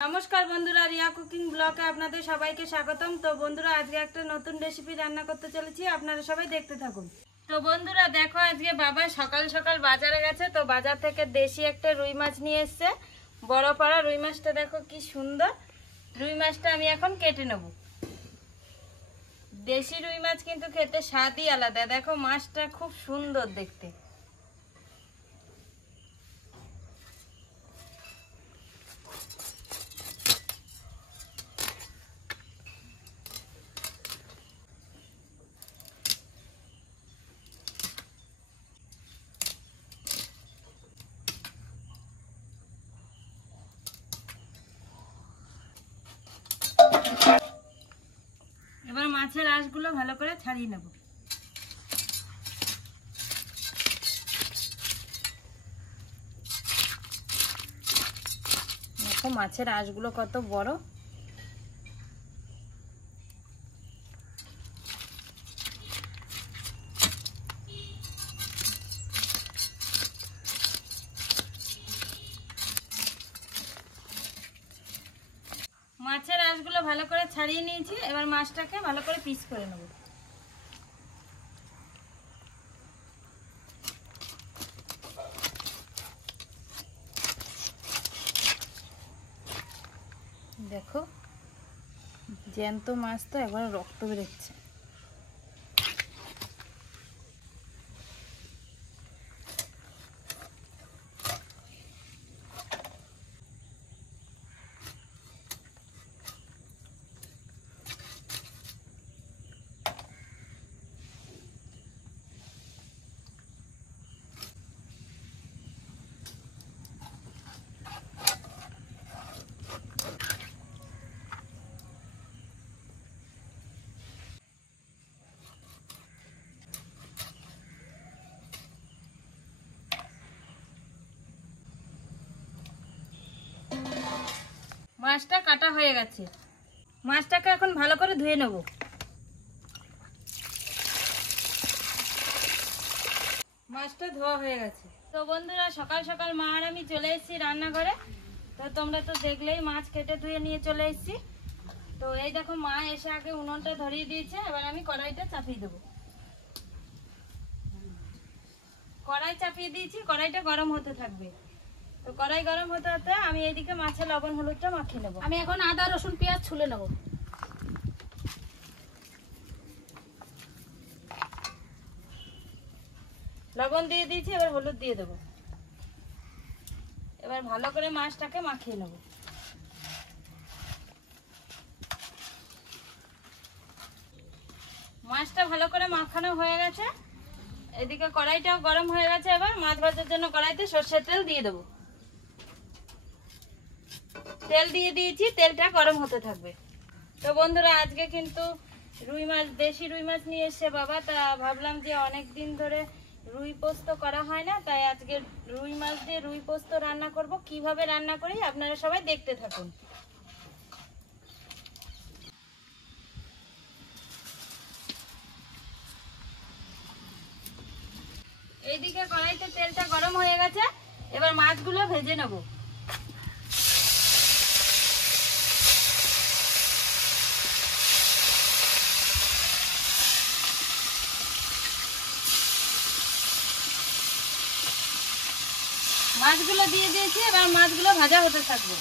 নমস্কার বন্ধুরা, রিয়া কুকিং ব্লগে আপনাদের সবাইকে স্বাগতম। তো বন্ধুরা, আজকে একটা নতুন রেসিপি রান্না করতে চলেছি, আপনারা সবাই দেখতে থাকুন। তো বন্ধুরা দেখো, আজকে বাবা সকাল সকাল বাজারে গেছে। তো বাজার থেকে দেশি একটা রুই মাছ নিয়ে এসছে, বড় পাড়া রুই মাছটা। দেখো কি সুন্দর রুই মাছটা। আমি এখন কেটে নেব। দেশি রুই মাছ কিন্তু খেতে স্বাদই আলাদা। দেখো মাছটা খুব সুন্দর দেখতে। এবার মাছের আঁশগুলো ভালো করে ছাড়িয়ে নেব। দেখো মাছের আঁশগুলো কত বড়। মাছের আঁশগুলো ভালো করে ছাড়িয়ে নিয়েছি। এবার মাছটাকে ভালো করে পিস করে নেব। দেখো জ্যান্ত মাছ তো একবার রক্ত বেরোচ্ছে। মাছটা কাটা হয়ে গেছে। মাছটাকে এখন ভালো করে ধুয়ে নেব। মাছটা ধোয়া হয়ে গেছে। তো বন্ধুরা, সকাল সকাল মা আর আমি চলে এসেছি রান্নাঘরে। তো তোমরা তো দেখলেই মাছ কেটে ধুয়ে নিয়ে চলে এসেছি। তো এই দেখো মা এসে আগে উনুনটা ধরিয়ে দিয়েছে। এবার আমি কড়াইটা চাপিয়ে দেবো। কড়াই চাপিয়ে দিয়েছি, কড়াইটা গরম হতে থাকবে। তো কড়াই গরম হতে হতে আমি এইদিকে মাছের লবণ হলুদটা মাখিয়ে নেবো। আমি এখন আদা রসুন পেঁয়াজ ছুলে নেব। লবণ দিয়ে দিয়েছি, এবার হলুদ দিয়ে দেবো। এবার ভালো করে মাছটাকে মাখিয়ে নেব। মাছটা ভালো করে মাখানো হয়ে গেছে। এদিকে কড়াইটাও গরম হয়ে গেছে। এবার মাছ ভাজার জন্য কড়াইতে সরষের তেল দিয়ে দেবো। তেল দিয়ে দিয়েছি, তেলটা গরম হতে থাকবে। তো বন্ধুরা, আজকে কিন্তু রুই মাছ, দেশি রুই মাছ নিয়ে এসছে বাবা। তা ভাবলাম যে অনেক দিন ধরে রুই পোস্ত করা হয় না, তাই আজকে রুই মাছ দিয়ে রুই পোস্ত রান্না করব। কিভাবে রান্না করি আপনারা সবাই দেখতে থাকুন। এইদিকে কড়াইতে তেলটা গরম হয়ে গেছে। এবার মাছগুলো ভেজে নেব। মাছগুলো দিয়ে দিয়েছি, এবার মাছগুলো ভাজা হতে থাকবে।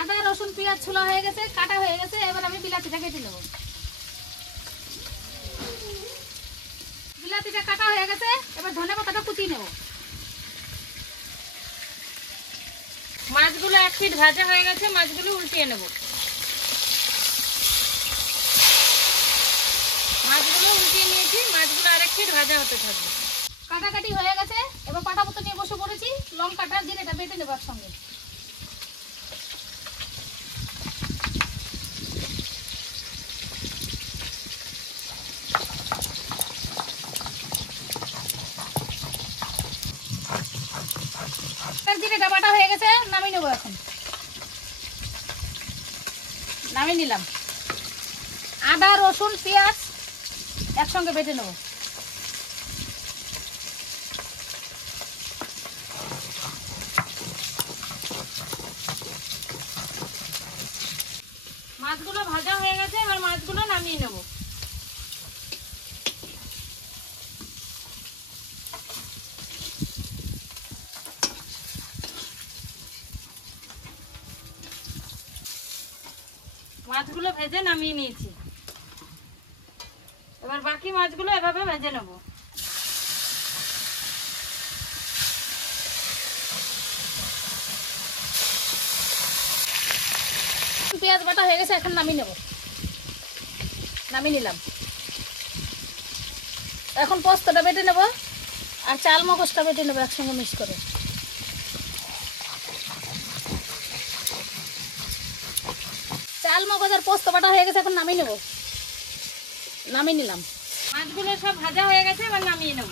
আদা রসুন পেঁয়াজ ছোলা হয়ে গেছে, কাটা হয়ে গেছে। এবার আমি বিলাতিটা কেটে নেব। বিলাতিটা কাটা হয়ে গেছে। এবার ধনে পাতাটা কুচিয়ে নেব। মাছগুলো এক পিঠ ভাজা হয়ে গেছে, মাছগুলো উল্টিয়ে নেব। মাছগুলো উল্টিয়ে নিয়েছি, মাছগুলো আরেক পিঠ ভাজা হতে থাকবে। কাটাকাটি হয়ে গেছে। এবার পাটা মতো নিয়ে বসে পড়েছি। লঙ্কাটা জিরেটা বেটে নেব একসঙ্গে। জিরেটা বাটা হয়ে গেছে, নামিয়ে নেবো। এখন নামিয়ে নিলাম। আদা রসুন পেঁয়াজ একসঙ্গে বেটে নেব। মাছগুলো ভাজা হয়ে গেছে, এবার মাছগুলো নামিয়ে নেব। মাছগুলো ভেজে নামিয়ে নিয়েছি, এবার বাকি মাছগুলো এভাবে ভেজে নেব। পেঁয়াজ বাটা হয়ে গেছে, এখন নামিয়ে নেব। নামিয়ে নিলাম। এখন পোস্তটা বেটে নেব আর চাল মগজটা বেটে নেব একসঙ্গে মিক্স করে। চাল মগজ আর পোস্ত বাটা হয়ে গেছে, এখন নামিয়ে নেব। নামিয়ে নিলাম। মাছগুলো সব ভাজা হয়ে গেছে, এবার নামিয়ে নেব।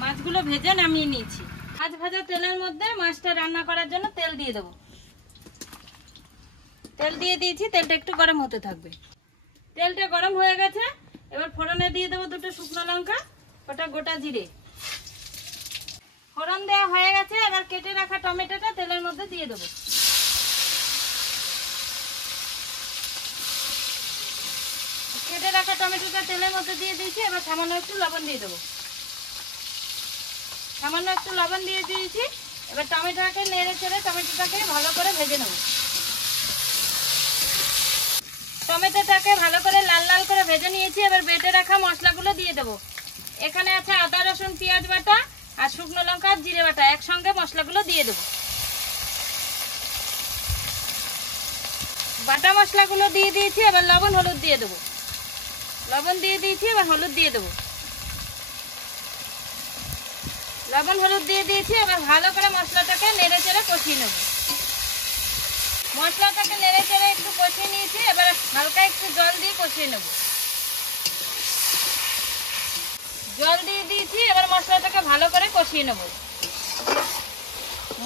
মাছগুলো ভেজে নামিয়ে নিয়েছি। মাছ ভাজা তেলের মধ্যে মাছটা রান্না করার জন্য তেল দিয়ে দেবো। তেল দিয়ে দিয়েছি, তেলটা একটু গরম হতে থাকবে। তেলটা গরম হয়ে গেছে, এবার ফোড়নে দিয়ে দেবো 2টো শুকনো লঙ্কা, ওটা গোটা জিরে। ফোড়ন দেওয়া হয়ে গেছে, এবার কেটে রাখা টমেটোটা তেলের মধ্যে দিয়ে দেবো। কেটে রাখা টমেটোটা তেলের মধ্যে দিয়ে দিয়েছি, এবার সামান্য একটু লবণ দিয়ে দেবো। সামান্য একটু লবণ দিয়ে দিয়েছি, এবার টমেটোটাকে নেড়ে চেড়ে টমেটোটাকে ভালো করে ভেজে নেব। টমেটোটাকে ভালো করে লাল লাল করে ভেজে নিয়েছি, এবার বেটে রাখা মশলাগুলো দিয়ে দেবো। এখানে আছে আদা রসুন পেঁয়াজ বাটা আর শুকনো লঙ্কা আর জিরে বাটা, একসঙ্গে মশলাগুলো দিয়ে দেবো। বাটা মশলাগুলো দিয়ে দিয়েছি, এবার লবণ হলুদ দিয়ে দেবো। লবণ দিয়ে দিয়েছি, এবার হলুদ দিয়ে দেবো। লবণ হলুদ দিয়ে দিয়েছি, এবার ভালো করে মশলাটাকে নেড়ে চেড়ে কষিয়ে নেব। মশলাটাকে নেড়ে চেড়ে একটু কষিয়ে নিয়েছি, এবার হালকা একটু জল দিয়ে কষিয়ে নেব। জল দিয়ে দিয়েছি, এবার মশলাটাকে ভালো করে কষিয়ে নেব।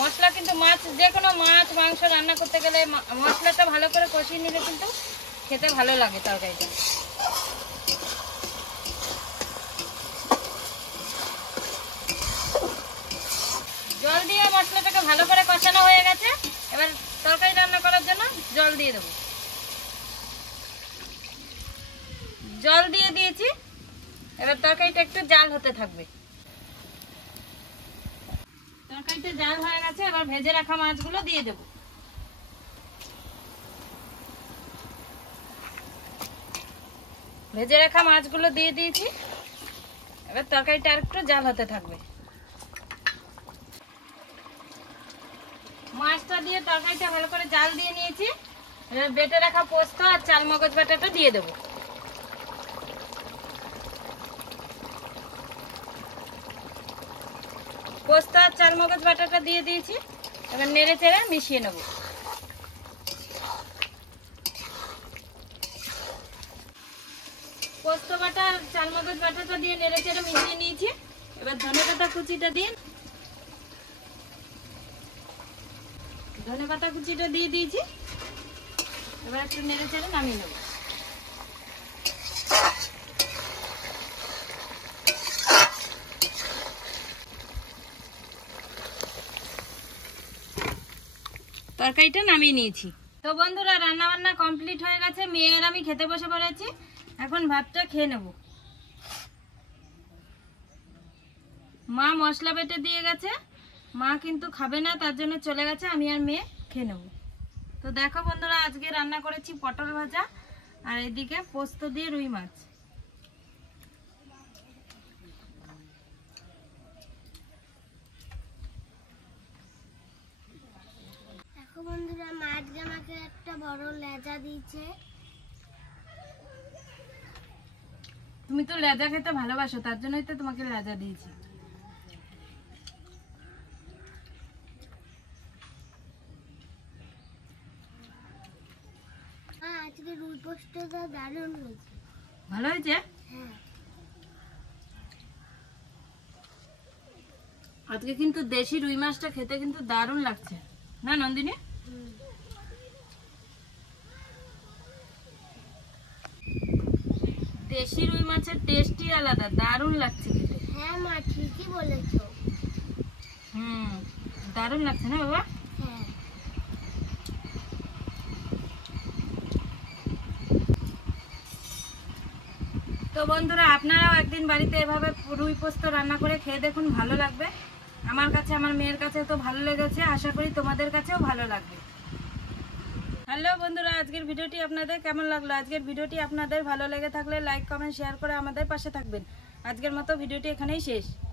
মশলা কিন্তু যে কোনো মাছ মাংস রান্না করতে গেলে মশলাটা ভালো করে কষিয়ে নিলে কিন্তু খেতে ভালো লাগে তরকারিটা। জল দিয়ে মশলাটাকে ভালো করে কষানো হয়ে গেছে, এবার তরকারি রান্না করার জন্য জল দিয়ে দেবো। জল দিয়ে দিয়েছি, এবার তরকারিটা একটু জাল হতে থাকবে। তরকারিটা জাল হয়ে গেছে, এবার ভেজে রাখা মাছগুলো দিয়ে দেবো। ভেজে রাখা মাছগুলো দিয়ে দিয়েছি, এবার তরকারিটা আরেকটু জাল হতে থাকবে। মাছটা দিয়ে তরকারিটা ভালো করে জাল দিয়ে নিয়েছি, এবার বেটে রাখা পোস্ত আর চাল মগজ বাটাটা দিয়ে দেবো। পোস্ত আর চাল মগজ বাটাটা দিয়ে দিয়েছি, এবার নেড়ে চেড়ে মিশিয়ে নেব। পোস্ত বাটা আর চাল মগজ বাটাটা দিয়ে নেড়ে চেড়ে মিশিয়ে নিয়েছি, এবার ধনেপাতা কুচিটা দিয়ে ধনেপাতা কুচিটা দিয়ে দিয়েছি, এবার একটু নেড়ে চেড়ে নামিয়ে নেব। তরকারিটা নামিয়ে নিয়েছি। তো বন্ধুরা, রান্না বান্না কমপ্লিট হয়ে গেছে, মেয়ের আমি খেতে বসে পড়েছি। এখন ভাতটা খেয়ে নেব। মা মশলা বেটে দিয়ে গেছে, মা কিন্তু খাবে না, তার জন্য চলে গেছে, আমি আর মেয়ে খেয়ে নেব। তো দেখো বন্ধুরা, আজকে রান্না করেছি পটল ভাজা আর এদিকে পোস্ত দিয়ে রুই মাছ। দেখো বন্ধুরা, মা আজকে আমাকে একটা বড় লেজা দিয়েছে। তুমি তো লেজা খেতে ভালোবাসো, তার জন্যই তো তোমাকে লেজা দিয়েছি। আজকে রুই পোস্তটা দারুণ হয়েছে। ভালো হয়েছে? হ্যাঁ, আজকে কিন্তু দেশি রুই মাছটা খেতে কিন্তু দারুণ লাগছে না নন্দিনী? দেশি রুই মাছের টেস্টই আলাদা, দারুণ লাগছে খেতে। হ্যাঁ মা, ঠিকই বলেছো। দারুণ লাগছে না বাবা? হ্যাঁ। তো বন্ধুরা আপনারাও একদিন বাড়িতে এভাবে রুই পোস্ত রান্না করে খেয়ে দেখুন, ভালো লাগবে। আমার কাছে, আমার মেয়ের কাছে তো ভালো লেগেছে, আশা করি তোমাদের কাছেও ভালো লাগবে। হ্যালো বন্ধুরা, আজকের ভিডিওটি আপনাদের কেমন লাগলো? আজকের ভিডিওটি আপনাদের ভালো লেগে থাকলে লাইক, কমেন্ট, শেয়ার করে আমাদের পাশে থাকবেন। আজকের মতো ভিডিওটি এখানেই শেষ।